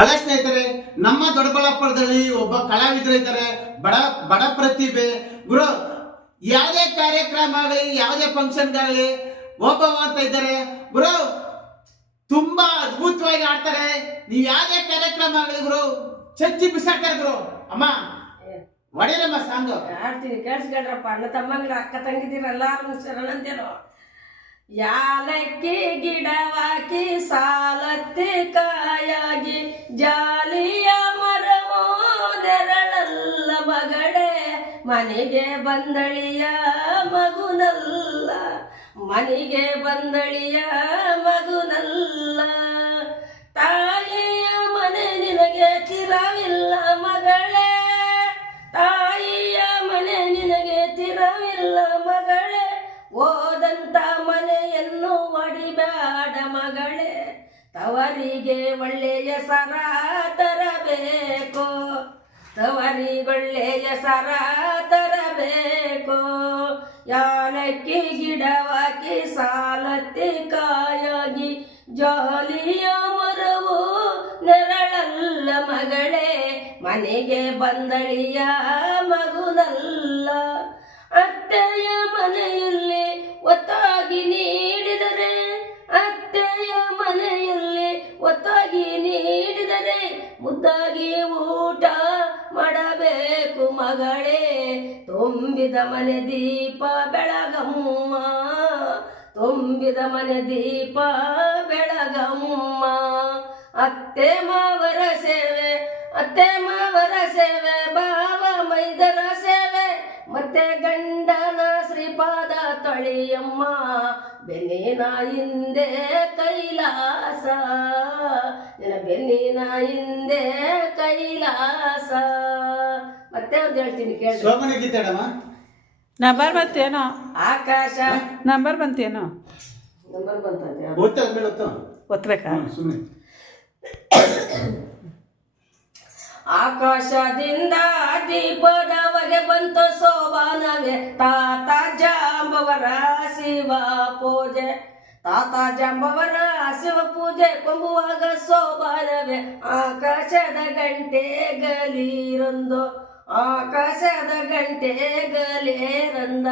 ಅಲ್ಲ ಸ್ನೇಹಿತರೆ, ನಮ್ಮ ದೊಡ್ಡಬಳ್ಳಾಪುರದಲ್ಲಿ ಒಬ್ಬ ಕಲಾವಿದರು ಇದ್ದಾರೆ, ಬಡ ಬಡ ಪ್ರತಿಭೆ ಗುರು. ಯಾವುದೇ ಕಾರ್ಯಕ್ರಮ ಆಗಲಿ, ಯಾವುದೇ ಫಂಕ್ಷನ್ಗಾಗಲಿ ಒಬ್ಬ ಅಂತ ಇದ್ದಾರೆ ಗುರು, ತುಂಬಾ ಅದ್ಭುತವಾಗಿ ಆಡ್ತಾರೆ. ನೀವು ಯಾವುದೇ ಕಾರ್ಯಕ್ರಮ ಆಗಲಿ ಗುರು, ಚಚ್ಚಿ ಬಿಸಾಡ್ತಾರೆ ಗುರು. ಅಮ್ಮ ಒಡೆಯಮ್ಮ ಸಾಂಗ್ ಆಡ್ತೀನಿ, ಕೇಳಿಸ್ಕೊಂಡ್ರಪ್ಪ. ಅಣ್ಣ ತಮ್ಮಂಗ್ರ ಅಕ್ಕ ತಂಗಿದ್ದೀರಲ್ಲ ಶರಣಂತೇನು. ಯಾಲಕ್ಕಿ ಗಿಡವಾಕಿ ಸಾಲತ್ತಿ ಕಾಯಾಗಿ ಜಾಲಿಯ ಮರವೋ ನೆರಳಲ್ಲ ಮಗಳೇ, ಮನೆಗೆ ಬಂದಳಿಯ ಮಗುನಲ್ಲ, ಮನೆಗೆ ಬಂದಳಿಯ ಮಗುನಲ್ಲ. ತಾಯಿಯ ಮನೆ ನಿನಗೆ ತಿರವಿಲ್ಲ ಮಗಳೇ, ತಾಯಿಯ ಮನೆ ನಿನಗೆ ತಿರವಿಲ್ಲ ಮಗಳೇ, ಓದಂತ ಮನೆಯನ್ನು ಒಡಿಬೇಡ ಮಗಳೇ, ತವರಿಗೆ ಒಳ್ಳೆಯ ಸರ ತರಬೇಕು, ತವರಿಗೊಳ್ಳೆಯ ಸರ ತರಬೇಕು. ಯಾಲಕ್ಕಿ ಗಿಡವಾಕಿ ಸಾಲತ್ತಿ ಕಾಯಾಗಿ ಜಾಲಿಯ ಮರವು ನೆರಳಲ್ಲ ಮಗಳೇ, ಮನೆಗೆ ಬಂದಳಿಯ ಮಗುನಲ್ಲ. ಅತ್ತೆಯ ಮನೆಯಲ್ಲಿ ಒತ್ತಾಗಿ ನೀಡಿದರೆ, ಅತ್ತೆಯ ಮನೆಯಲ್ಲಿ ಒತ್ತಾಗಿ ನೀಡಿದರೆ ಮುದ್ದಾಗಿ ಊಟ ಮಾಡಬೇಕು ಮಗಳೇ, ತುಂಬಿದ ಮನೆ ದೀಪ ಬೆಳಗಮ್ಮ, ತುಂಬಿದ ಮನೆ ದೀಪ ಬೆಳಗಮ್ಮ. ಅತ್ತೆ ಮಾವರ ಸೇವೆ, ಅತ್ತೆ ಮಾವರ ಸೇವೆ, ಭಾವ ಮೈದರ ಸೇವೆ, ಮತ್ತೆ ಗಂಡನ ಶ್ರೀಪಾದ ತೊಳೆಯಮ್ಮ, ಬೆನ್ನಿನ ಹಿಂದೆ ಕೈಲಾಸ, ನಿನ್ನ ಬೆನ್ನಿನ ಹಿಂದೆ ಕೈಲಾಸ. ಮತ್ತೆ ಒಂದು ಹೇಳ್ತೀನಿ ಕೇಳಿ. ಸೋಮನ ಗೀತಾಡಮ್ಮ. ನಂಬರ್ ಬಂತೇನೋ, ಆಕಾಶ ನಂಬರ್ ಬಂತೇನೋ, ನಂಬರ್ ಬಂತ ಗೊತ್ತಾದ್ಮೇಲೆ ಒತ್ತಬೇಕಾ? ಸುಮ್ಮನೆ ಆಕಾಶದಿಂದ ದೀಪದವಗೆ ಬಂತು ಸೋಬಾನವೇ, ತಾತ ಜಾಂಬವರ ಶಿವ ಪೂಜೆ, ತಾತ ಜಾಂಬವರ ಶಿವ ಪೂಜೆ ಕೊಂಬುವಾಗ ಸೋಬಾನವೇ. ಆಕಾಶದ ಗಂಟೆ ಗಲೀರೊಂದು, ಆಕಾಶದ ಗಂಟೆ ಗಲೇರಂದ,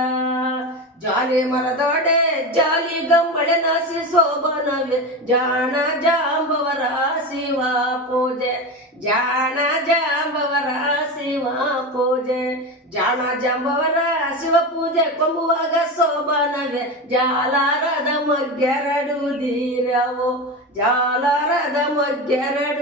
ಜಾಲಿ ಮರದೊಡೆ ಜಾಲಿ ಗಂಬಳೆ ನಾಸಿ ಸೋಬಾನವೇ, ಜಾಣ ಜಾಂಬವರ ಶಿವ ಪೂಜೆ, ಜಾಣ ಜಾಂಬವರ ಶಿವ ಪೂಜೆ, ಜಾಣ ಜಾಂಬವರ ಶಿವ ಪೂಜೆ ಕೊಂಬುವಾಗ ಸೋಬಾನವೇ. ಜಾಲಾರದ ಮಗ್ಗೆರಡು ದೀರವು, ಜಾಲಾರದ ಮಗ್ಗೆರಡು